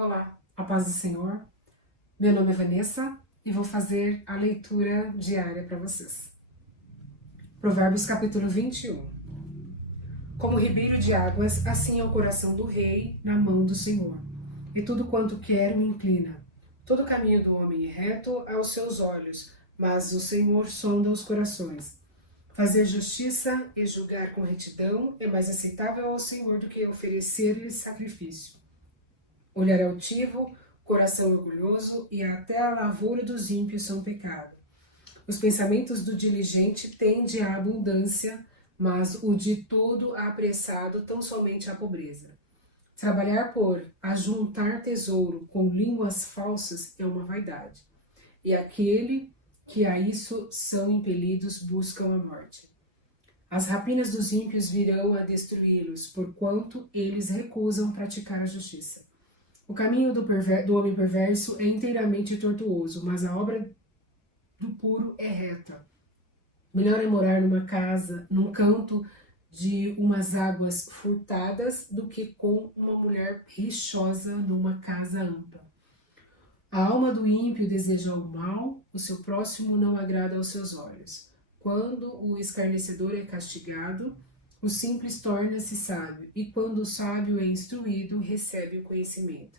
Olá, a paz do Senhor. Meu nome é Vanessa e vou fazer a leitura diária para vocês. Provérbios capítulo 21. Como ribeiro de águas, assim é o coração do rei na mão do Senhor, e tudo quanto quer o inclina. Todo caminho do homem é reto aos seus olhos, mas o Senhor sonda os corações. Fazer justiça e julgar com retidão é mais aceitável ao Senhor do que oferecer-lhe sacrifício. Olhar altivo, coração orgulhoso e até a lavoura dos ímpios são pecado. Os pensamentos do diligente tendem à abundância, mas o de todo apressado tão somente à pobreza. Trabalhar por ajuntar tesouro com línguas falsas é uma vaidade, e aquele que a isso são impelidos buscam a morte. As rapinas dos ímpios virão a destruí-los, porquanto eles recusam praticar a justiça. O caminho do homem perverso é inteiramente tortuoso, mas a obra do puro é reta. Melhor é morar numa casa, num canto de umas águas furtadas, do que com uma mulher rixosa numa casa ampla. A alma do ímpio deseja o mal, o seu próximo não agrada aos seus olhos. Quando o escarnecedor é castigado, o simples torna-se sábio, e quando o sábio é instruído, recebe o conhecimento.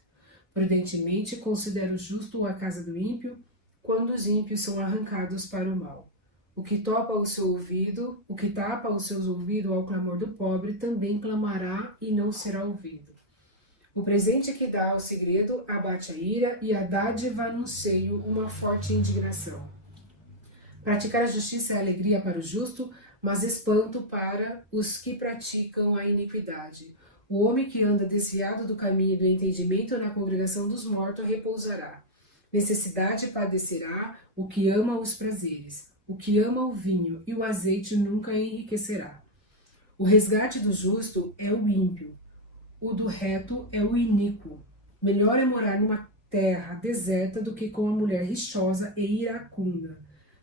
Prudentemente considera o justo a casa do ímpio, quando os ímpios são arrancados para o mal. O que tapa o seu ouvido, o que tapa os seus ouvidos ao clamor do pobre, também clamará e não será ouvido. O presente que dá ao segredo abate a ira, e a dádiva no seio uma forte indignação. Praticar a justiça é alegria para o justo, mas espanto para os que praticam a iniquidade. O homem que anda desviado do caminho do entendimento na congregação dos mortos repousará. Necessidade padecerá o que ama os prazeres. O que ama o vinho e o azeite nunca enriquecerá. O resgate do justo é o ímpio. O do reto é o iníquo. Melhor é morar numa terra deserta do que com a mulher rixosa e iracunda.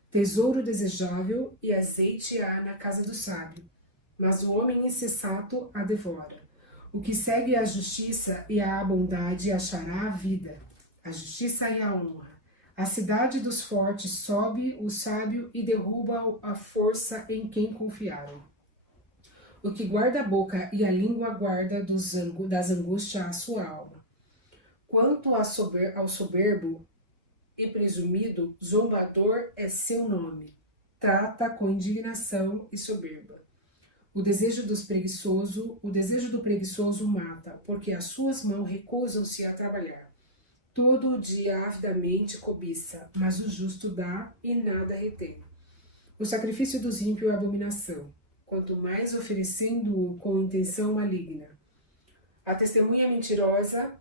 Tesouro desejável e azeite há na casa do sábio, mas o homem insensato a devora. O que segue a justiça e a bondade achará a vida, a justiça e a honra. A cidade dos fortes sobe o sábio e derruba a força em quem confiaram. O que guarda a boca e a língua guarda das angústias a sua alma. Quanto ao soberbo e presumido, zombador é seu nome. Trata com indignação e soberba. O desejo do preguiçoso mata, porque as suas mãos recusam-se a trabalhar. Todo dia avidamente cobiça, mas o justo dá e nada retém. O sacrifício dos ímpios é abominação, quanto mais oferecendo-o com intenção maligna. A testemunha mentirosa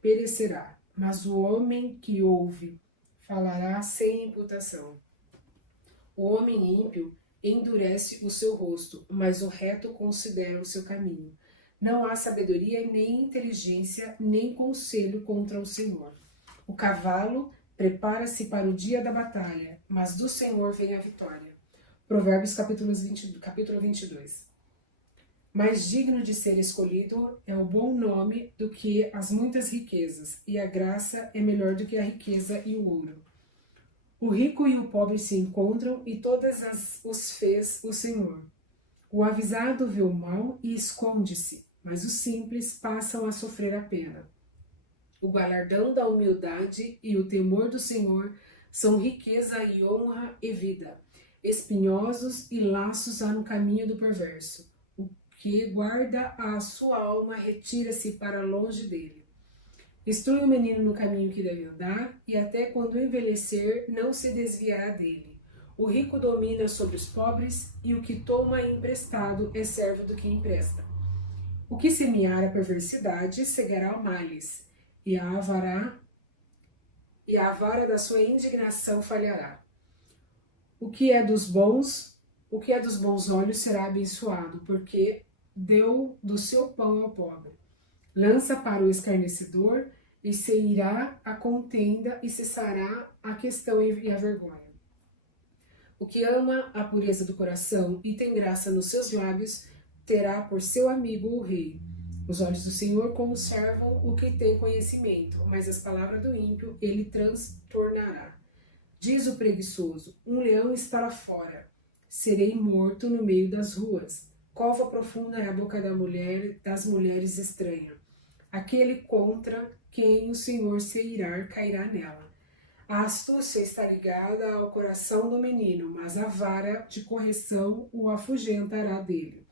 perecerá, mas o homem que ouve falará sem imputação. O homem ímpio endurece o seu rosto, mas o reto considera o seu caminho. Não há sabedoria, nem inteligência, nem conselho contra o Senhor. O cavalo prepara-se para o dia da batalha, mas do Senhor vem a vitória. Provérbios capítulo 22. Mais digno de ser escolhido é o bom nome do que as muitas riquezas, e a graça é melhor do que a riqueza e o ouro. O rico e o pobre se encontram, e todas os fez o Senhor. O avisado vê o mal e esconde-se, mas os simples passam a sofrer a pena. O galardão da humildade e o temor do Senhor são riqueza e honra e vida. Espinhosos e laços há no caminho do perverso. O que guarda a sua alma retira-se para longe dele. Instrui o menino no caminho que deve andar, e até quando envelhecer não se desviará dele. O rico domina sobre os pobres, e o que toma emprestado é servo do que empresta. O que semear a perversidade cegará o males, e a vara da sua indignação falhará. O que é dos bons olhos será abençoado, porque deu do seu pão ao pobre. Lança para o escarnecedor, e se irá a contenda, e cessará a questão e a vergonha. O que ama a pureza do coração e tem graça nos seus lábios, terá por seu amigo o rei. Os olhos do Senhor conservam o que tem conhecimento, mas as palavras do ímpio ele transtornará. Diz o preguiçoso: um leão está lá fora. Serei morto no meio das ruas. Cova profunda é a boca das mulheres estranha. Aquele contra quem o Senhor se irar cairá nela. A astúcia está ligada ao coração do menino, mas a vara de correção o afugentará dele.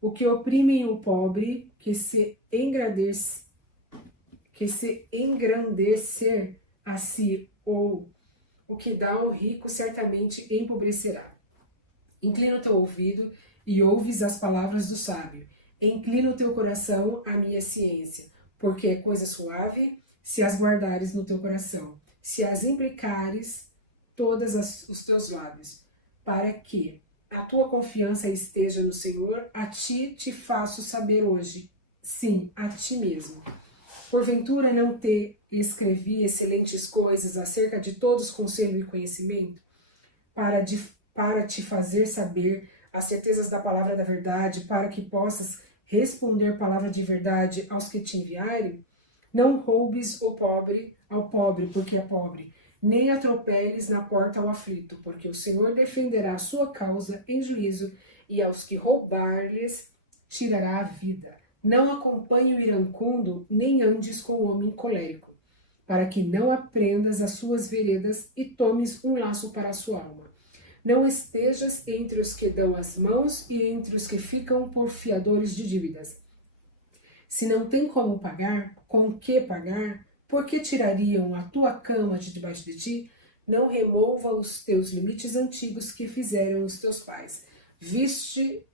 O que oprime o pobre, que se engrandecer a si, ou o que dá ao rico, certamente empobrecerá. Inclina o teu ouvido e ouves as palavras do sábio. Inclina o teu coração à minha ciência, porque é coisa suave se as guardares no teu coração, se as implicares todas os teus lábios, para que a tua confiança esteja no Senhor. A ti te faço saber hoje, sim, a ti mesmo. Porventura não te escrevi excelentes coisas acerca de todos conselho e conhecimento, para te fazer saber as certezas da palavra da verdade, para que possas responder palavra de verdade aos que te enviarem? Não roubes ao pobre, porque é pobre, nem atropeles na porta ao aflito, porque o Senhor defenderá a sua causa em juízo, e aos que roubar-lhes tirará a vida. Não acompanhe o iracundo, nem andes com o homem colérico, para que não aprendas as suas veredas e tomes um laço para a sua alma. Não estejas entre os que dão as mãos e entre os que ficam por fiadores de dívidas. Se não tem como pagar, com que pagar? Por que tirariam a tua cama de debaixo de ti? Não remova os teus limites antigos que fizeram os teus pais. Viste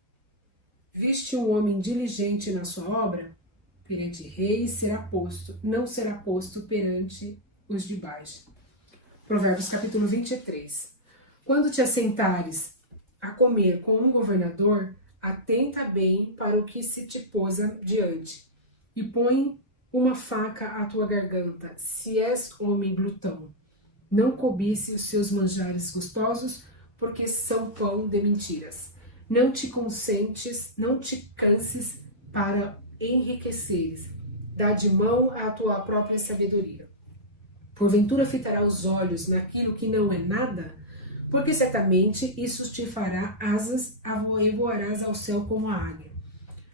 um homem diligente na sua obra? Perante reis será posto, não será posto perante os de baixo. Provérbios capítulo 23. Quando te assentares a comer com um governador, atenta bem para o que se te posa diante, e põe uma faca à tua garganta, se és homem glutão. Não cobice os seus manjares gostosos, porque são pão de mentiras. Não te canses para enriqueceres. Dá de mão à tua própria sabedoria. Porventura fitará os olhos naquilo que não é nada? Porque certamente isso te fará asas e voarás ao céu como a águia.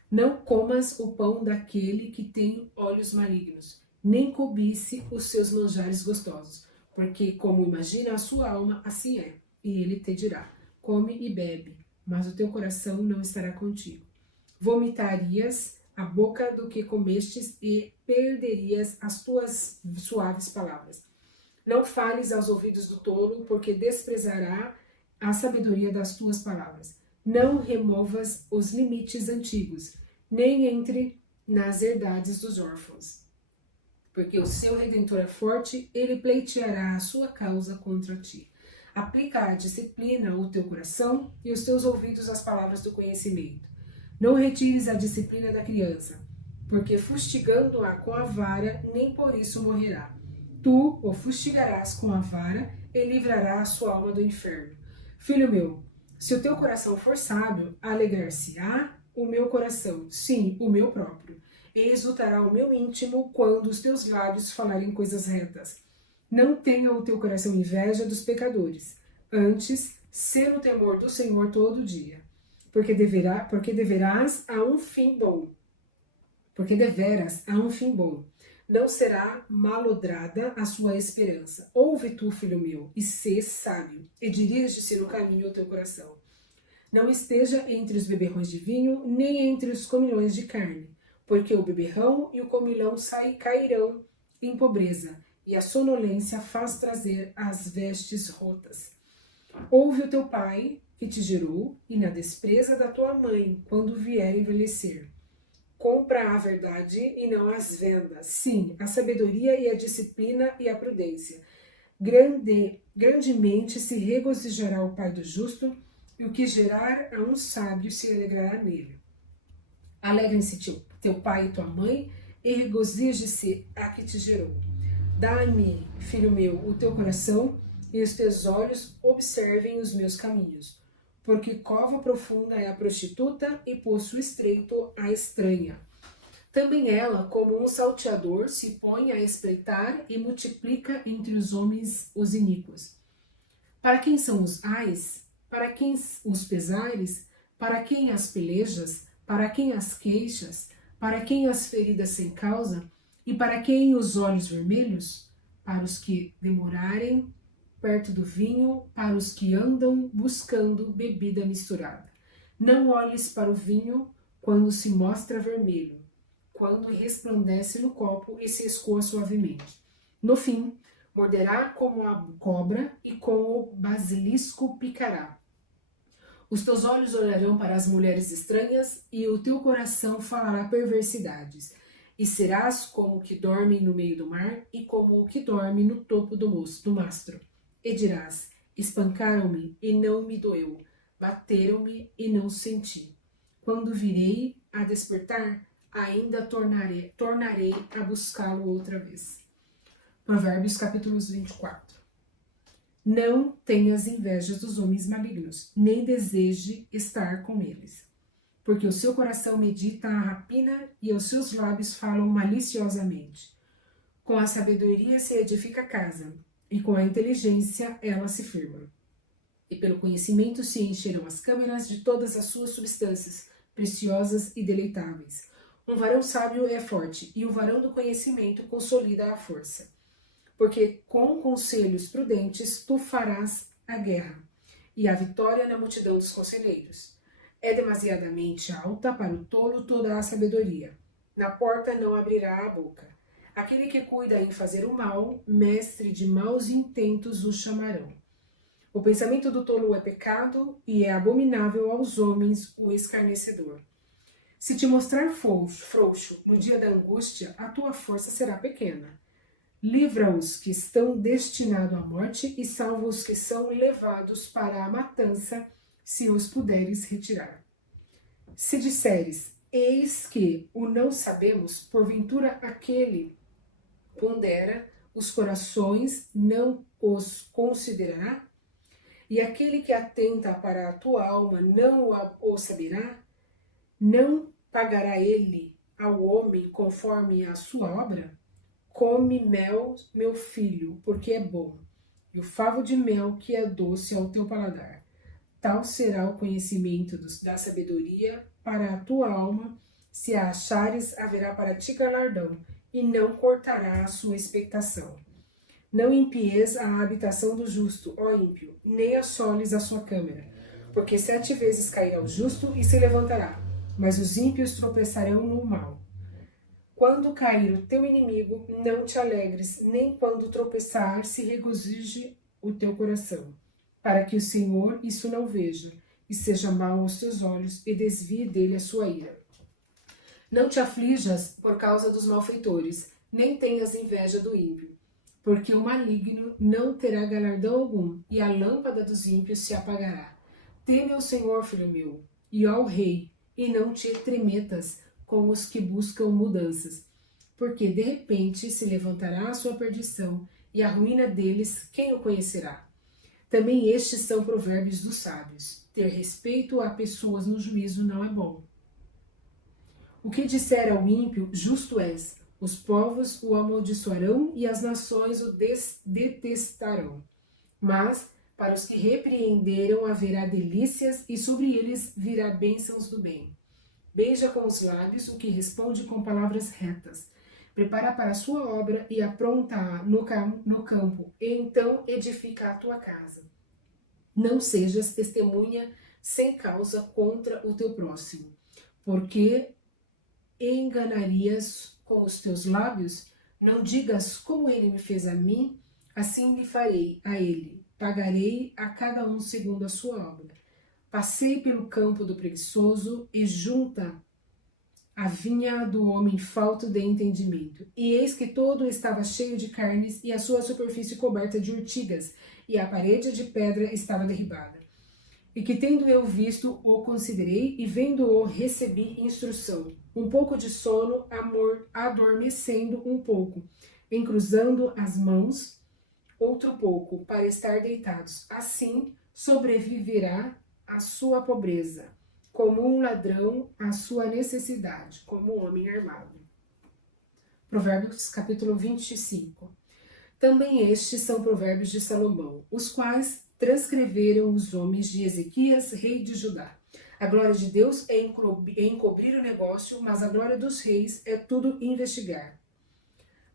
Não comas o pão daquele que tem olhos malignos, nem cobice os seus manjares gostosos, porque como imagina a sua alma, assim é. E ele te dirá: come e bebe, mas o teu coração não estará contigo. Vomitarias a boca do que comestes e perderias as tuas suaves palavras. Não fales aos ouvidos do tolo, porque desprezará a sabedoria das tuas palavras. Não removas os limites antigos, nem entre nas herdades dos órfãos. Porque o seu Redentor é forte, ele pleiteará a sua causa contra ti. Aplica a disciplina ao teu coração e os teus ouvidos às palavras do conhecimento. Não retires a disciplina da criança, porque fustigando-a com a vara, nem por isso morrerá. Tu o fustigarás com a vara e livrará a sua alma do inferno. Filho meu, se o teu coração for sábio, alegrar-se-á o meu coração, sim, o meu próprio, e exultará o meu íntimo quando os teus lábios falarem coisas retas. Não tenha o teu coração inveja dos pecadores, antes, sê no temor do Senhor todo dia, porque deverás a um fim bom. Porque deveras há um fim bom. Não será malodrada a sua esperança. Ouve tu, filho meu, e sê sábio, e dirige-se no caminho o teu coração. Não esteja entre os beberrões de vinho, nem entre os comilões de carne, porque o beberrão e o comilão cairão em pobreza, e a sonolência faz trazer as vestes rotas. Ouve o teu pai, que te gerou, e na despreza da tua mãe, quando vier envelhecer. Compra a verdade e não as vendas. Sim, a sabedoria e a disciplina e a prudência. Grandemente se regozijará o pai do justo, e o que gerar a um sábio se alegrará nele. Alegrem-se teu pai e tua mãe, e regozije-se a que te gerou. Dá-me, filho meu, o teu coração, e os teus olhos observem os meus caminhos. Porque cova profunda é a prostituta e poço estreito a estranha. Também ela, como um salteador, se põe a espreitar e multiplica entre os homens os iníquos. Para quem são os ais? Para quem os pesares? Para quem as pelejas? Para quem as queixas? Para quem as feridas sem causa? E para quem os olhos vermelhos? Para os que demorarem perto do vinho, para os que andam buscando bebida misturada. Não olhes para o vinho quando se mostra vermelho, quando resplandece no copo e se escoa suavemente. No fim, morderá como a cobra e com o basilisco picará. Os teus olhos olharão para as mulheres estranhas e o teu coração falará perversidades. E serás como o que dorme no meio do mar e como o que dorme no topo do mastro. E dirás, espancaram-me e não me doeu, bateram-me e não senti. Quando virei a despertar, ainda tornarei a buscá-lo outra vez. Provérbios capítulos 24. Não tenhas inveja dos homens malignos, nem deseje estar com eles. Porque o seu coração medita a rapina e os seus lábios falam maliciosamente. Com a sabedoria se edifica a casa, e com a inteligência ela se firma. E pelo conhecimento se encherão as câmaras de todas as suas substâncias, preciosas e deleitáveis. Um varão sábio é forte, e o varão do conhecimento consolida a força. Porque com conselhos prudentes tu farás a guerra, e a vitória na multidão dos conselheiros. É demasiadamente alta para o tolo toda a sabedoria. Na porta não abrirá a boca. Aquele que cuida em fazer o mal, mestre de maus intentos o chamarão. O pensamento do tolo é pecado, e é abominável aos homens o escarnecedor. Se te mostrar frouxo no dia da angústia, a tua força será pequena. Livra os que estão destinados à morte e salva os que são levados para a matança, se os puderes retirar. Se disseres, eis que o não sabemos, porventura aquele pondera os corações, não os considerará? E aquele que atenta para a tua alma não o saberá? Não pagará ele ao homem conforme a sua obra? Come mel, meu filho, porque é bom, e o favo de mel que é doce ao teu paladar. Tal será o conhecimento da sabedoria para a tua alma, se a achares, haverá para ti galardão, e não cortará a sua expectação. Não impies a habitação do justo, ó ímpio, nem assoles a sua câmara, porque 7 vezes cairá o justo e se levantará, mas os ímpios tropeçarão no mal. Quando cair o teu inimigo, não te alegres, nem quando tropeçar se regozije o teu coração, para que o Senhor isso não veja, e seja mau aos teus olhos, e desvie dele a sua ira. Não te aflijas por causa dos malfeitores, nem tenhas inveja do ímpio, porque o maligno não terá galardão algum, e a lâmpada dos ímpios se apagará. Teme ao Senhor, filho meu, e ao rei, e não te tremetas com os que buscam mudanças, porque de repente se levantará a sua perdição, e a ruína deles, quem o conhecerá? Também estes são provérbios dos sábios. Ter respeito a pessoas no juízo não é bom. O que disser ao ímpio, justo és. Os povos o amaldiçoarão e as nações o detestarão. Mas para os que repreenderam haverá delícias, e sobre eles virá bênçãos do bem. Beija com os lábios o que responde com palavras retas. Prepara para a sua obra e apronta-a no campo, e então edifica a tua casa. Não sejas testemunha sem causa contra o teu próximo, porque enganarias com os teus lábios. Não digas como ele me fez a mim, assim lhe farei a ele. Pagarei a cada um segundo a sua obra. Passei pelo campo do preguiçoso e junta a vinha do homem falto de entendimento. E eis que todo estava cheio de carnes, e a sua superfície coberta de urtigas, e a parede de pedra estava derribada. E que tendo eu visto, o considerei, e vendo-o, recebi instrução. Um pouco de sono, adormecendo um pouco, encruzando as mãos, outro pouco, para estar deitados. Assim sobreviverá a sua pobreza, como um ladrão a sua necessidade, como um homem armado. Provérbios capítulo 25. Também estes são provérbios de Salomão, os quais transcreveram os homens de Ezequias, rei de Judá. A glória de Deus é encobrir o negócio, mas a glória dos reis é tudo investigar.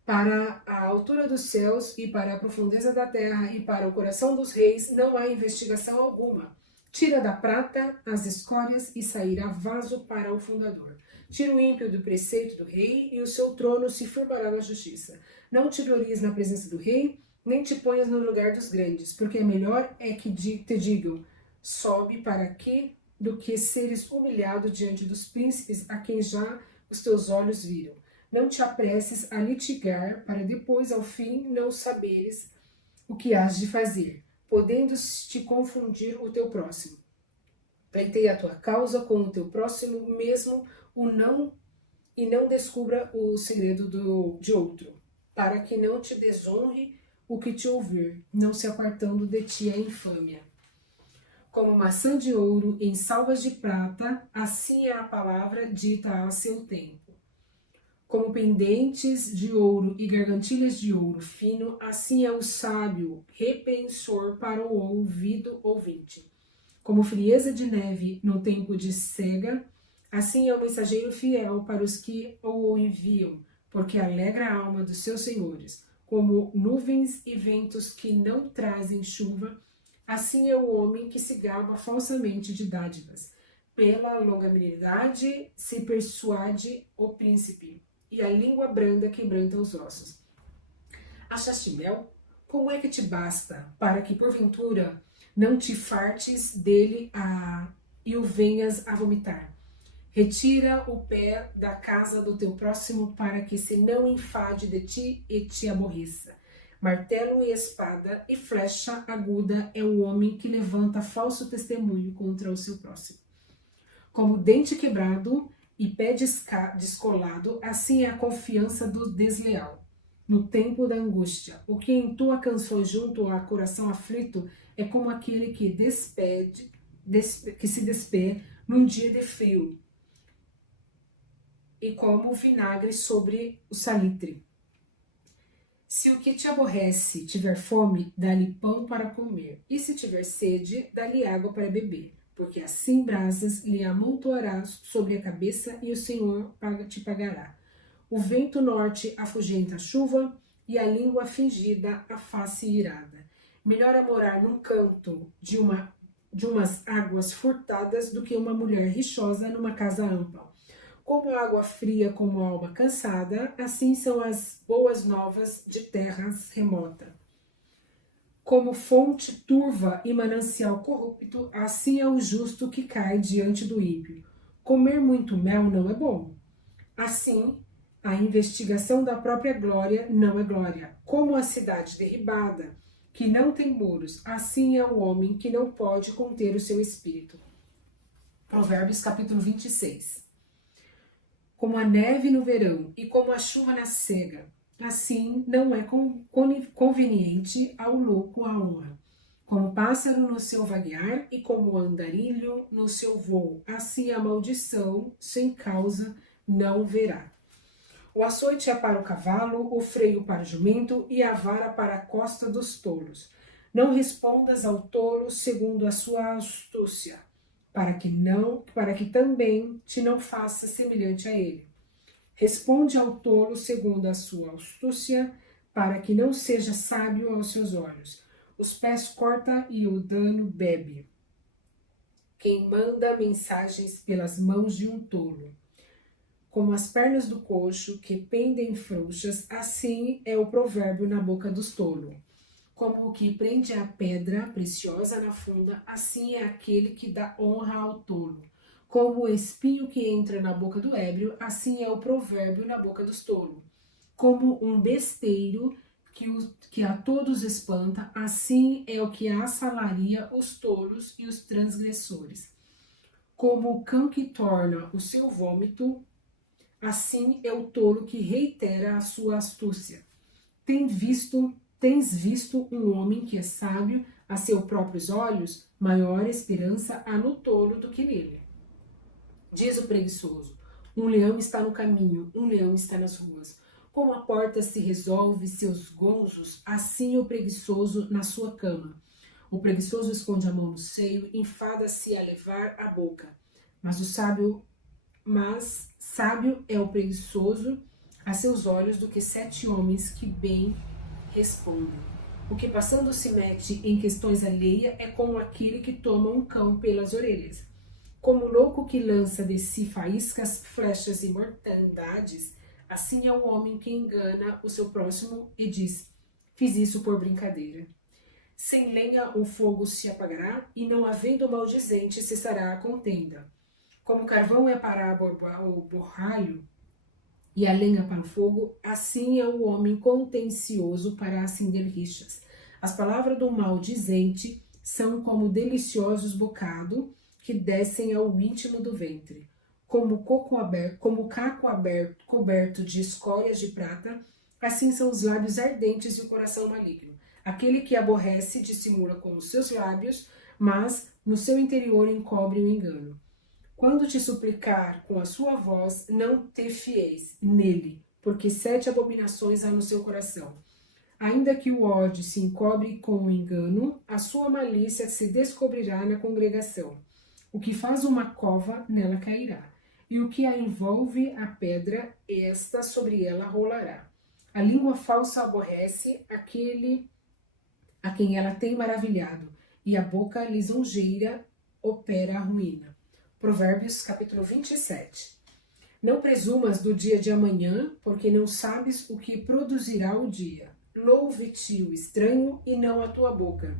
Para a altura dos céus e para a profundeza da terra e para o coração dos reis não há investigação alguma. Tira da prata as escórias e sairá vaso para o fundador. Tira o ímpio do preceito do rei e o seu trono se firmará na justiça. Não te glories na presença do rei, nem te ponhas no lugar dos grandes, porque é melhor é que te digam, sobe para aqui, do que seres humilhado diante dos príncipes a quem já os teus olhos viram. Não te apresses a litigar, para depois, ao fim, não saberes o que has de fazer, podendo te confundir o teu próximo. Pleiteia a tua causa com o teu próximo, mesmo e não descubra o segredo de outro, para que não te desonre o que te ouvir, não se apartando de ti a infâmia. Como maçã de ouro em salvas de prata, assim é a palavra dita a seu tempo. Como pendentes de ouro e gargantilhas de ouro fino, assim é o sábio repensor para o ouvido ouvinte. Como frieza de neve no tempo de cega, assim é o mensageiro fiel para os que o enviam, porque alegra a alma dos seus senhores. Como nuvens e ventos que não trazem chuva, assim é o homem que se gaba falsamente de dádivas. Pela longanimidade se persuade o príncipe, e a língua branda quebranta os ossos. Achaste mel? Como é que te basta, para que porventura não te fartes dele e o venhas a vomitar? Retira o pé da casa do teu próximo, para que se não enfade de ti e te aborreça. Martelo e espada e flecha aguda é o homem que levanta falso testemunho contra o seu próximo. Como dente quebrado e pé descolado, assim é a confiança do desleal. No tempo da angústia, o que entoa canções junto ao coração aflito é como aquele que se despede num dia de frio, e como o vinagre sobre o salitre. Se o que te aborrece tiver fome, dá-lhe pão para comer, e se tiver sede, dá-lhe água para beber, porque assim brasas lhe amontoarás sobre a cabeça e o Senhor te pagará. O vento norte afugenta a chuva e a língua fingida a face irada. Melhor é morar num canto de umas águas furtadas do que uma mulher rixosa numa casa ampla. Como a água fria, como a alma cansada, assim são as boas novas de terras remota. Como fonte turva e manancial corrupto, assim é o justo que cai diante do ímpio. Comer muito mel não é bom. Assim, a investigação da própria glória não é glória. Como a cidade derribada, que não tem muros, assim é o homem que não pode conter o seu espírito. Provérbios capítulo 26. Como a neve no verão e como a chuva na cega, assim não é conveniente ao louco a honra. Como pássaro no seu vaguear e como andarilho no seu voo, assim a maldição sem causa não verá. O açoite é para o cavalo, o freio para o jumento e a vara para a costa dos tolos. Não respondas ao tolo segundo a sua astúcia, para que também te não faça semelhante a ele. Responde ao tolo segundo a sua astúcia, para que não seja sábio aos seus olhos. Os pés corta e o dano bebe. Quem manda mensagens pelas mãos de um tolo. Como as pernas do coxo que pendem frouxas, assim é o provérbio na boca dos tolos. Como o que prende a pedra preciosa na funda, assim é aquele que dá honra ao tolo. Como o espinho que entra na boca do ébrio, assim é o provérbio na boca dos tolos. Como um besteiro que a todos espanta, assim é o que assalaria os tolos e os transgressores. Como o cão que torna o seu vômito, assim é o tolo que reitera a sua astúcia. Tens visto um homem que é sábio a seus próprios olhos? Maior esperança há no tolo do que nele. Diz o preguiçoso: um leão está no caminho, um leão está nas ruas. Como a porta se resolve seus gonzos, assim o preguiçoso na sua cama. O preguiçoso esconde a mão no seio, enfada-se a levar a boca. Mas sábio é o preguiçoso a seus olhos do que 7 homens que bem respondem. O que passando se mete em questões alheias é como aquele que toma um cão pelas orelhas. Como o louco que lança de si faíscas, flechas e mortandades, assim é o homem que engana o seu próximo e diz: fiz isso por brincadeira. Sem lenha o fogo se apagará, e não havendo maldizente cessará a contenda. Como o carvão é para o borralho e a lenha para o fogo, assim é o homem contencioso para acender rixas. As palavras do maldizente são como deliciosos bocados que descem ao íntimo do ventre. Como caco aberto, coberto de escórias de prata, assim são os lábios ardentes e o coração maligno. Aquele que aborrece dissimula com os seus lábios, mas no seu interior encobre o engano. Quando te suplicar com a sua voz, não te fieis nele, porque 7 abominações há no seu coração. Ainda que o ódio se encobre com o engano, a sua malícia se descobrirá na congregação. O que faz uma cova, nela cairá, e o que a envolve a pedra, esta sobre ela rolará. A língua falsa aborrece aquele a quem ela tem maravilhado, e a boca lisonjeira opera a ruína. Provérbios capítulo 27. Não presumas do dia de amanhã, porque não sabes o que produzirá o dia. Louve-te o estranho e não a tua boca,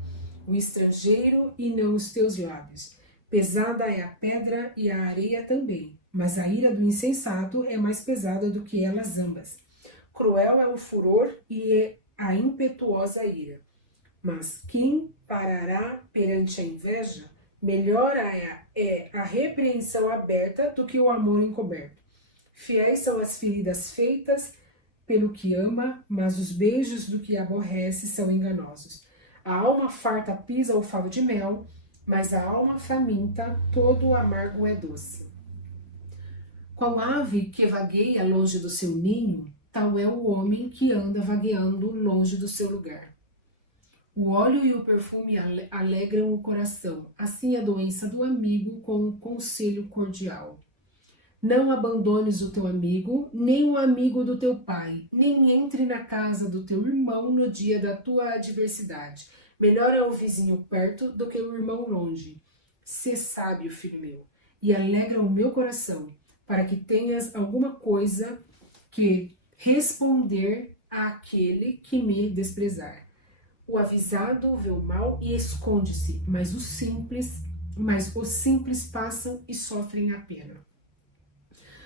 o estrangeiro e não os teus lábios. Pesada é a pedra e a areia também, mas a ira do insensato é mais pesada do que elas ambas. Cruel é o furor e a impetuosa ira. Mas quem parará perante a inveja? Melhor é a repreensão aberta do que o amor encoberto. Fiéis são as feridas feitas pelo que ama, mas os beijos do que aborrece são enganosos. A alma farta pisa o favo de mel, mas a alma faminta todo o amargo é doce. Qual ave que vagueia longe do seu ninho, tal é o homem que anda vagueando longe do seu lugar. O óleo e o perfume alegram o coração, assim a doença do amigo com um conselho cordial. Não abandones o teu amigo, nem o amigo do teu pai, nem entre na casa do teu irmão no dia da tua adversidade. Melhor é o vizinho perto do que o irmão longe. Sê sábio, filho meu, e alegra o meu coração, para que tenhas alguma coisa que responder àquele que me desprezar. O avisado vê o mal e esconde-se, mas os simples passam e sofrem a pena.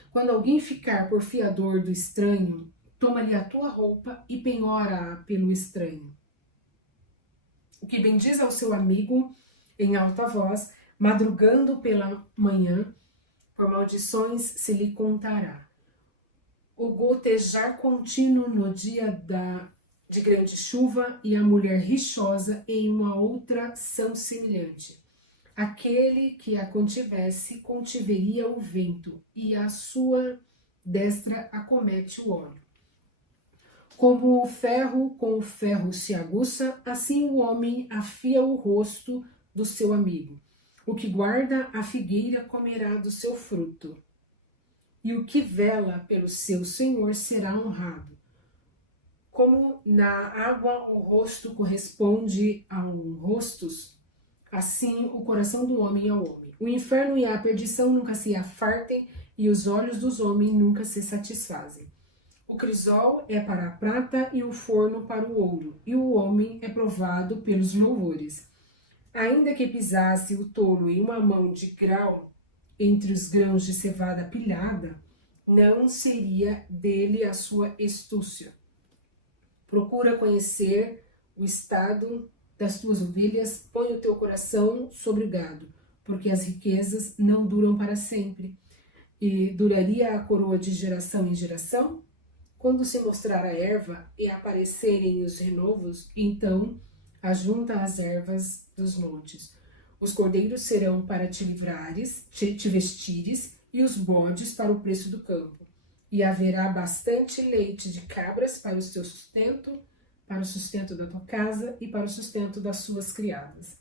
Quando alguém ficar por fiador do estranho, toma-lhe a tua roupa e penhora-a pelo estranho. O que bendiz ao seu amigo em alta voz, madrugando pela manhã, por maldições se lhe contará. O gotejar contínuo no dia de grande chuva e a mulher rixosa em uma outra são semelhante. Aquele que a contivesse, contiveria o vento, e a sua destra acomete o óleo. Como o ferro com o ferro se aguça, assim o homem afia o rosto do seu amigo. O que guarda a figueira comerá do seu fruto, e o que vela pelo seu senhor será honrado. Como na água o rosto corresponde ao rostos, assim o coração do homem ao homem. O inferno e a perdição nunca se afartem, e os olhos dos homens nunca se satisfazem. O crisol é para a prata e o forno para o ouro, e o homem é provado pelos louvores. Ainda que pisasse o tolo em uma mão de grau entre os grãos de cevada pilhada, não seria dele a sua astúcia. Procura conhecer o estado das tuas ovelhas, põe o teu coração sobre o gado, porque as riquezas não duram para sempre. E duraria a coroa de geração em geração? Quando se mostrar a erva e aparecerem os renovos, então ajunta as ervas dos montes. Os cordeiros serão para te livrares, te vestires, e os bodes para o preço do campo. e haverá bastante leite de cabras para o teu sustento, para o sustento da tua casa e para o sustento das suas criadas.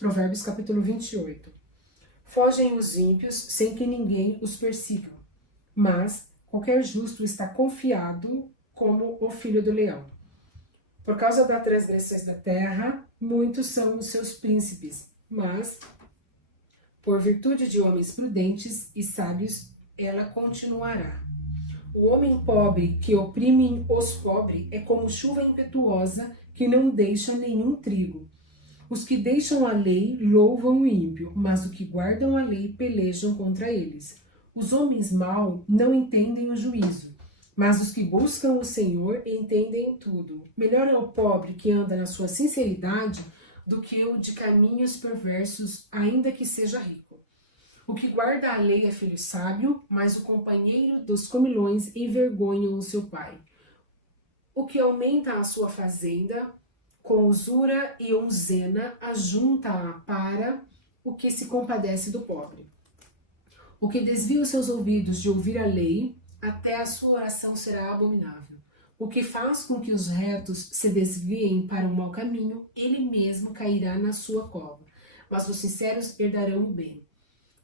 Provérbios capítulo 28. Fogem os ímpios sem que ninguém os persiga, mas qualquer justo está confiado como o filho do leão. Por causa das transgressões da terra, muitos são os seus príncipes, mas por virtude de homens prudentes e sábios, ela continuará. O homem pobre que oprime os pobres é como chuva impetuosa que não deixa nenhum trigo. Os que deixam a lei louvam o ímpio, mas os que guardam a lei pelejam contra eles. Os homens maus não entendem o juízo, mas os que buscam o Senhor entendem tudo. Melhor é o pobre que anda na sua sinceridade do que o de caminhos perversos, ainda que seja rico. O que guarda a lei é filho sábio, mas o companheiro dos comilões envergonha o seu pai. O que aumenta a sua fazenda, com usura e onzena, ajunta-a para o que se compadece do pobre. O que desvia os seus ouvidos de ouvir a lei, até a sua oração será abominável. O que faz com que os retos se desviem para um mau caminho, ele mesmo cairá na sua cova, mas os sinceros herdarão o bem.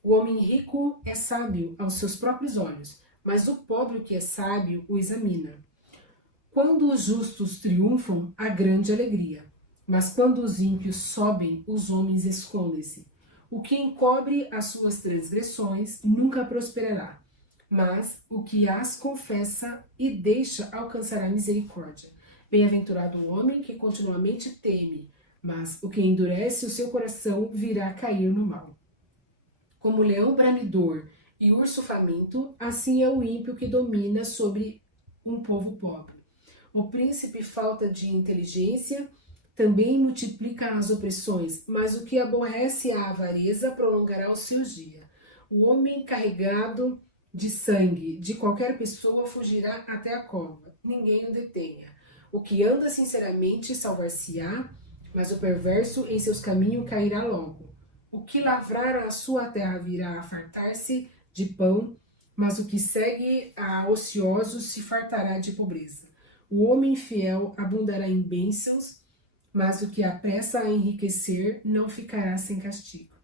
O homem rico é sábio aos seus próprios olhos, mas o pobre que é sábio o examina. Quando os justos triunfam, há grande alegria, mas quando os ímpios sobem, os homens escondem-se. O que encobre as suas transgressões nunca prosperará, mas o que as confessa e deixa alcançará misericórdia. Bem-aventurado o homem que continuamente teme, mas o que endurece o seu coração virá cair no mal. Como leão bramidor e urso faminto, assim é o ímpio que domina sobre um povo pobre. O príncipe falta de inteligência também multiplica as opressões, mas o que aborrece a avareza prolongará os seus dias. O homem carregado de sangue de qualquer pessoa fugirá até a cova, ninguém o detenha. O que anda sinceramente salvar-se-á, mas o perverso em seus caminhos cairá logo. O que lavrar a sua terra virá a fartar-se de pão, mas o que segue a ociosos se fartará de pobreza. O homem fiel abundará em bênçãos, mas o que apressa a enriquecer não ficará sem castigo.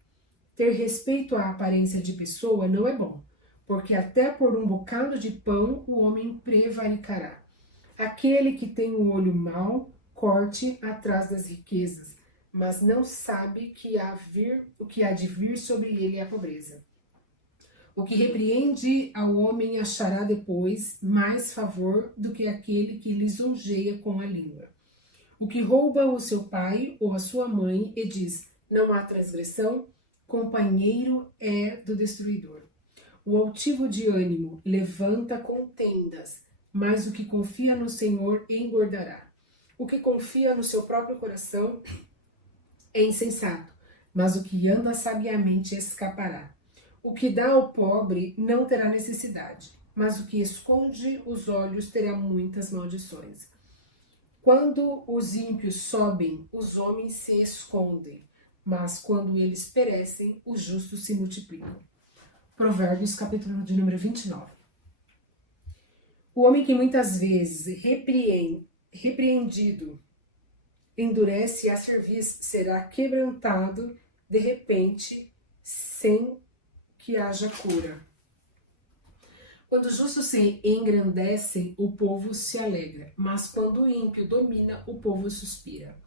Ter respeito à aparência de pessoa não é bom, porque até por um bocado de pão o homem prevaricará. Aquele que tem o olho mau, corte atrás das riquezas, mas não sabe o que há de vir sobre ele é a pobreza. O que repreende ao homem achará depois mais favor do que aquele que lisonjeia com a língua. O que rouba o seu pai ou a sua mãe e diz, não há transgressão, companheiro é do destruidor. O altivo de ânimo levanta contendas, mas o que confia no Senhor engordará. O que confia no seu próprio coração é insensato, mas o que anda sabiamente escapará. O que dá ao pobre não terá necessidade, mas o que esconde os olhos terá muitas maldições. Quando os ímpios sobem, os homens se escondem, mas quando eles perecem, os justos se multiplicam. Provérbios, capítulo de número 29. O homem que muitas vezes repreendido endurece a cerviz será quebrantado de repente, sem que haja cura. Quando os justos se engrandecem, o povo se alegra, mas quando o ímpio domina, o povo suspira.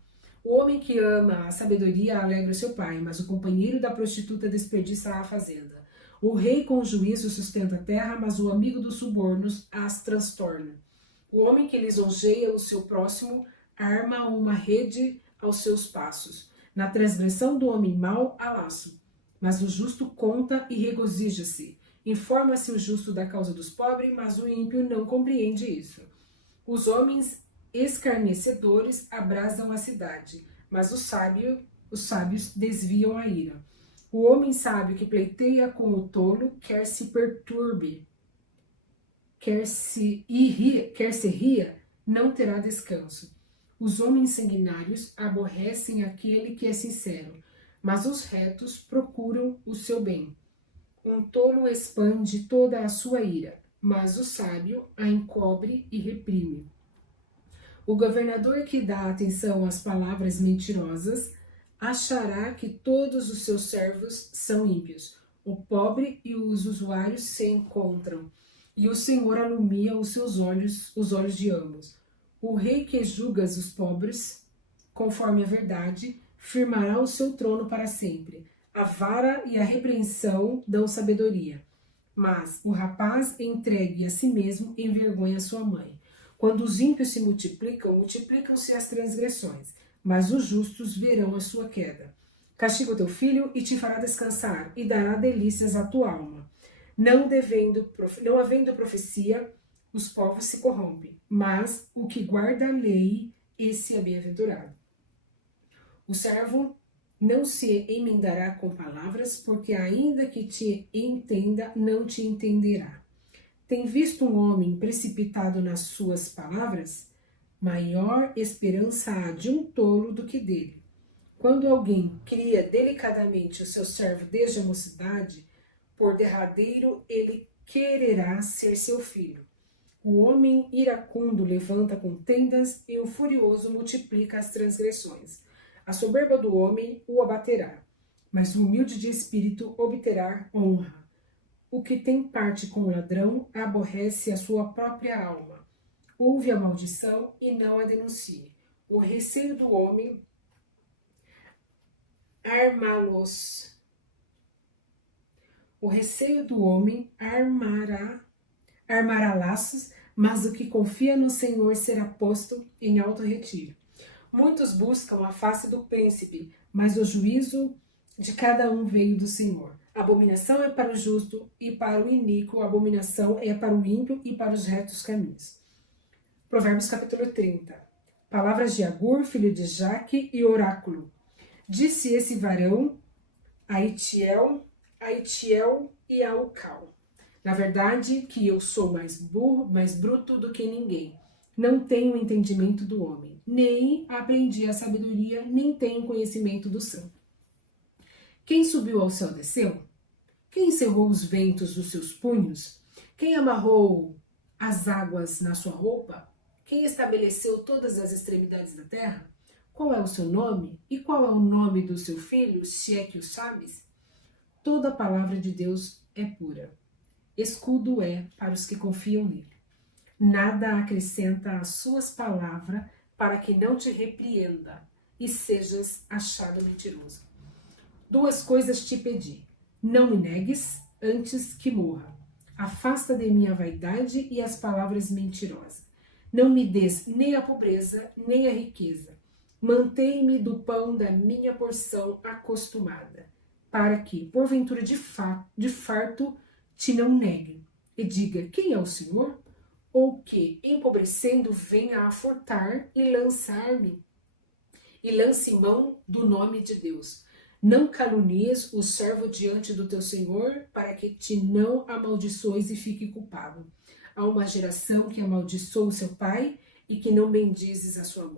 O homem que ama a sabedoria alegra seu pai, mas o companheiro da prostituta desperdiça a fazenda. O rei com juízo sustenta a terra, mas o amigo dos subornos as transtorna. O homem que lisonjeia o seu próximo arma uma rede aos seus passos. Na transgressão do homem mau há laço, mas o justo conta e regozija-se. Informa-se o justo da causa dos pobres, mas o ímpio não compreende isso. Os homens escarnecedores abrasam a cidade, mas os sábios desviam a ira. O homem sábio que pleiteia com o tolo quer se perturbe, quer se ria, não terá descanso. Os homens sanguinários aborrecem aquele que é sincero, mas os retos procuram o seu bem. Um tolo expande toda a sua ira, mas o sábio a encobre e reprime. O governador que dá atenção às palavras mentirosas achará que todos os seus servos são ímpios. O pobre e os usuários se encontram, e o Senhor alumia os olhos de ambos. O rei que julga os pobres, conforme a verdade, firmará o seu trono para sempre. A vara e a repreensão dão sabedoria, mas o rapaz entregue a si mesmo envergonha sua mãe. Quando os ímpios se multiplicam, multiplicam-se as transgressões, mas os justos verão a sua queda. Castiga o teu filho e te fará descansar, e dará delícias à tua alma. Não havendo profecia, os povos se corrompem, mas o que guarda a lei, esse é bem-aventurado. O servo não se emendará com palavras, porque ainda que te entenda, não te entenderá. Tem visto um homem precipitado nas suas palavras? Maior esperança há de um tolo do que dele. Quando alguém cria delicadamente o seu servo desde a mocidade, por derradeiro ele quererá ser seu filho. O homem iracundo levanta contendas e o furioso multiplica as transgressões. A soberba do homem o abaterá, mas o humilde de espírito obterá honra. O que tem parte com o ladrão aborrece a sua própria alma. Ouve a maldição e não a denuncie. O receio do homem armá-los. O receio do homem armará laços, mas o que confia no Senhor será posto em alto retiro. Muitos buscam a face do príncipe, mas o juízo de cada um veio do Senhor. Abominação é para o justo e para o iníquo, abominação é para o ímpio e para os retos caminhos. Provérbios capítulo 30. Palavras de Agur, filho de Jaque, e oráculo. Disse esse varão a Itiel e a Ucal: na verdade que eu sou mais bruto do que ninguém. Não tenho o entendimento do homem, nem aprendi a sabedoria, nem tenho conhecimento do santo. Quem subiu ao céu desceu? Quem encerrou os ventos dos seus punhos? Quem amarrou as águas na sua roupa? Quem estabeleceu todas as extremidades da terra? Qual é o seu nome? E qual é o nome do seu filho, se é que o sabes? Toda a palavra de Deus é pura. Escudo é para os que confiam nele. Nada acrescenta às suas palavras para que não te repreenda e sejas achado mentiroso. Duas coisas te pedi. Não me negues antes que morra. Afasta de mim a vaidade e as palavras mentirosas. Não me des nem a pobreza, nem a riqueza. Mantém-me do pão da minha porção acostumada, para que, porventura de farto, te não negue, e diga: quem é o Senhor? Ou que, empobrecendo, venha a furtar e lance mão do nome de Deus. Não calunies o servo diante do teu Senhor, para que te não amaldiçoes e fique culpado. Há uma geração que amaldiçoou seu pai e que não bendizes a sua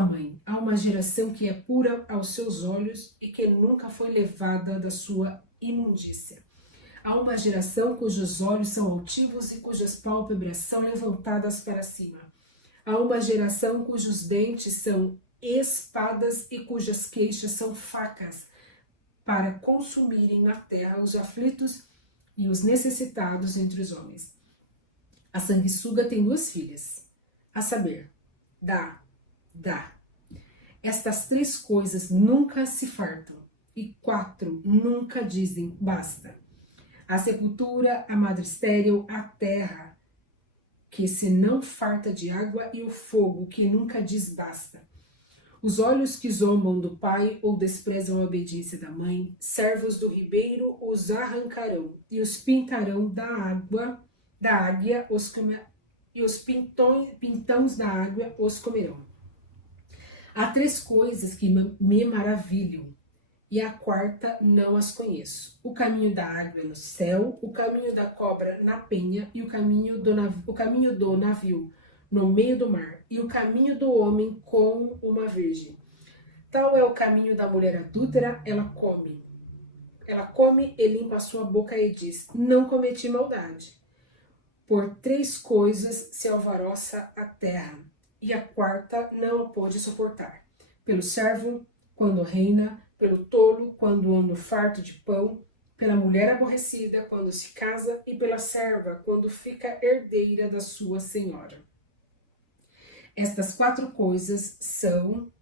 mãe. Há uma geração que é pura aos seus olhos e que nunca foi levada da sua imundícia. Há uma geração cujos olhos são altivos e cujas pálpebras são levantadas para cima. Há uma geração cujos dentes são espadas e cujas queixas são facas, para consumirem na terra os aflitos e os necessitados entre os homens. A sanguessuga tem duas filhas, a saber, Dá. Estas três coisas nunca se fartam, e quatro nunca dizem basta. A sepultura, a madre estéril, a terra, que se não farta de água, e o fogo, que nunca diz basta. Os olhos que zombam do pai ou desprezam a obediência da mãe, servos do ribeiro os arrancarão, e os pintarão da águia, e os pintões da água os comerão. Há três coisas que me maravilham, e a quarta não as conheço: o caminho da águia no céu, o caminho da cobra na penha, e o caminho do navio no meio do mar, e o caminho do homem com uma virgem. Tal é o caminho da mulher adúltera, ela come e limpa a sua boca e diz: não cometi maldade. Por 3 coisas se alvoroça a terra, e a quarta não a pôde suportar. Pelo servo, quando reina, pelo tolo, quando anda farto de pão, pela mulher aborrecida, quando se casa, e pela serva, quando fica herdeira da sua senhora. Estas 4 coisas são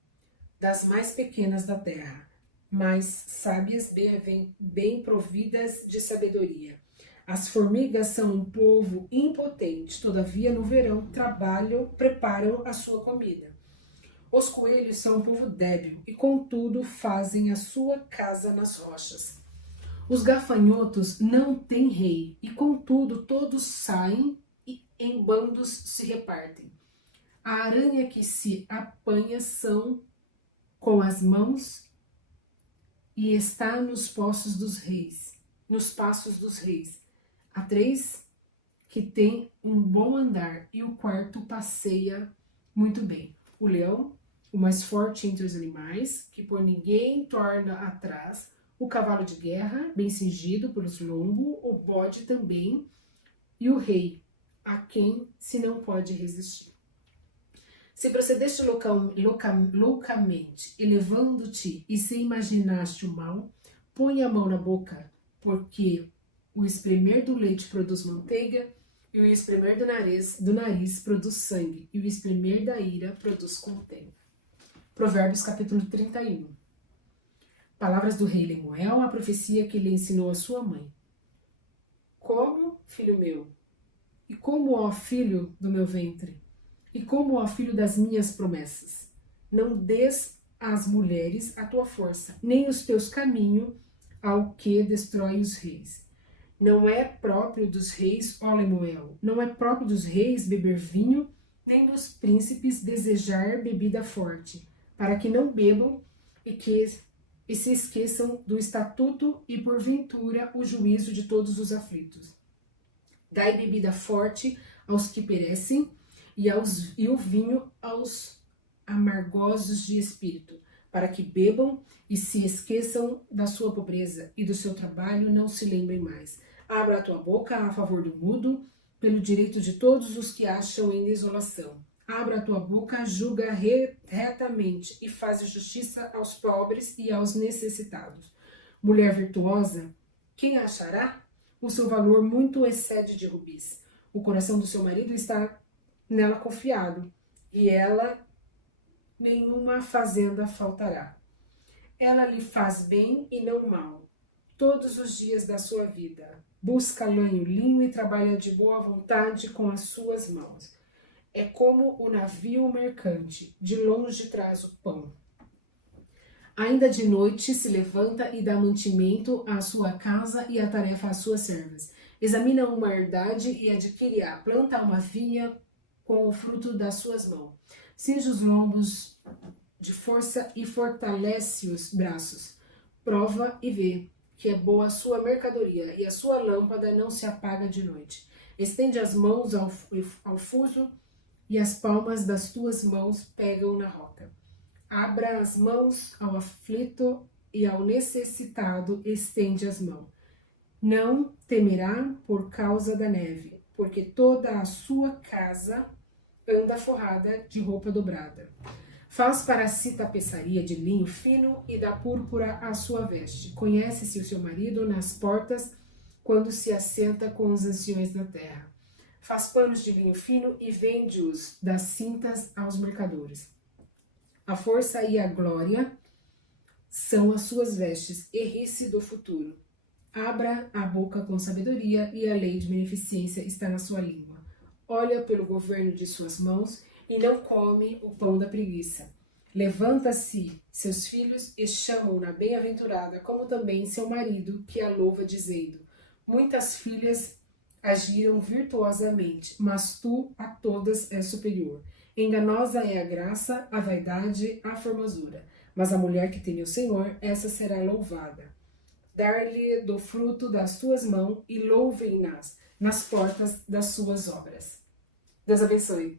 das mais pequenas da terra, mas sábias bem providas de sabedoria. As formigas são um povo impotente, todavia no verão preparam a sua comida. Os coelhos são um povo débil e contudo fazem a sua casa nas rochas. Os gafanhotos não têm rei e contudo todos saem e em bandos se repartem. A aranha que se apanha são com as mãos e está nos passos dos reis. Há 3 que têm um bom andar e o quarto passeia muito bem. O leão, o mais forte entre os animais, que por ninguém torna atrás. O cavalo de guerra, bem cingido pelos lombos, o bode também, e o rei, a quem se não pode resistir. Se procedeste loucamente, elevando-te e se imaginaste o mal, põe a mão na boca, porque o espremer do leite produz manteiga, e o espremer do nariz produz sangue, e o espremer da ira produz contenda. Provérbios capítulo 31. Palavras do rei Lemuel, a profecia que lhe ensinou a sua mãe. Como, filho meu, e como, ó filho do meu ventre, e como, ó filho das minhas promessas, não des às mulheres a tua força, nem os teus caminhos ao que destrói os reis. Não é próprio dos reis, ó Lemuel, não é próprio dos reis beber vinho, nem dos príncipes desejar bebida forte, para que não bebam e se esqueçam do estatuto e porventura o juízo de todos os aflitos. Dai bebida forte aos que perecem e o vinho aos amargosos de espírito, para que bebam e se esqueçam da sua pobreza e do seu trabalho não se lembrem mais. Abra a tua boca a favor do mudo, pelo direito de todos os que acham em desolação. Abra a tua boca, julga retamente e faz justiça aos pobres e aos necessitados. Mulher virtuosa, quem a achará? O seu valor muito excede de rubis. O coração do seu marido está nela confiado, e ela nenhuma fazenda faltará. Ela lhe faz bem e não mal, todos os dias da sua vida. Busca lanho linho e trabalha de boa vontade com as suas mãos. É como o navio mercante, de longe traz o pão. Ainda de noite se levanta e dá mantimento à sua casa e a tarefa às suas servas. Examina uma herdade e adquire-a. Planta uma vinha com o fruto das suas mãos. Cinge os lombos de força e fortalece os braços. Prova e vê que é boa a sua mercadoria e a sua lâmpada não se apaga de noite. Estende as mãos ao fuso e as palmas das tuas mãos pegam na roca. Abra as mãos ao aflito e ao necessitado estende as mãos. Não temerá por causa da neve, porque toda a sua casa anda forrada de roupa dobrada. Faz para si tapeçaria de linho fino e dá púrpura à sua veste. Conhece-se o seu marido nas portas quando se assenta com os anciões da terra. Faz panos de linho fino e vende-os das cintas aos mercadores. A força e a glória são as suas vestes, e ri-se do futuro. Abra a boca com sabedoria, e a lei de beneficência está na sua língua. Olha pelo governo de suas mãos, e não come o pão da preguiça. Levanta-se seus filhos e chamam-na bem-aventurada, como também seu marido, que a louva, dizendo: muitas filhas agiram virtuosamente, mas tu a todas és superior. Enganosa é a graça, a vaidade, a formosura. Mas a mulher que teme o Senhor, essa será louvada. Dar-lhe do fruto das suas mãos e louvem-nas nas portas das suas obras. Deus abençoe.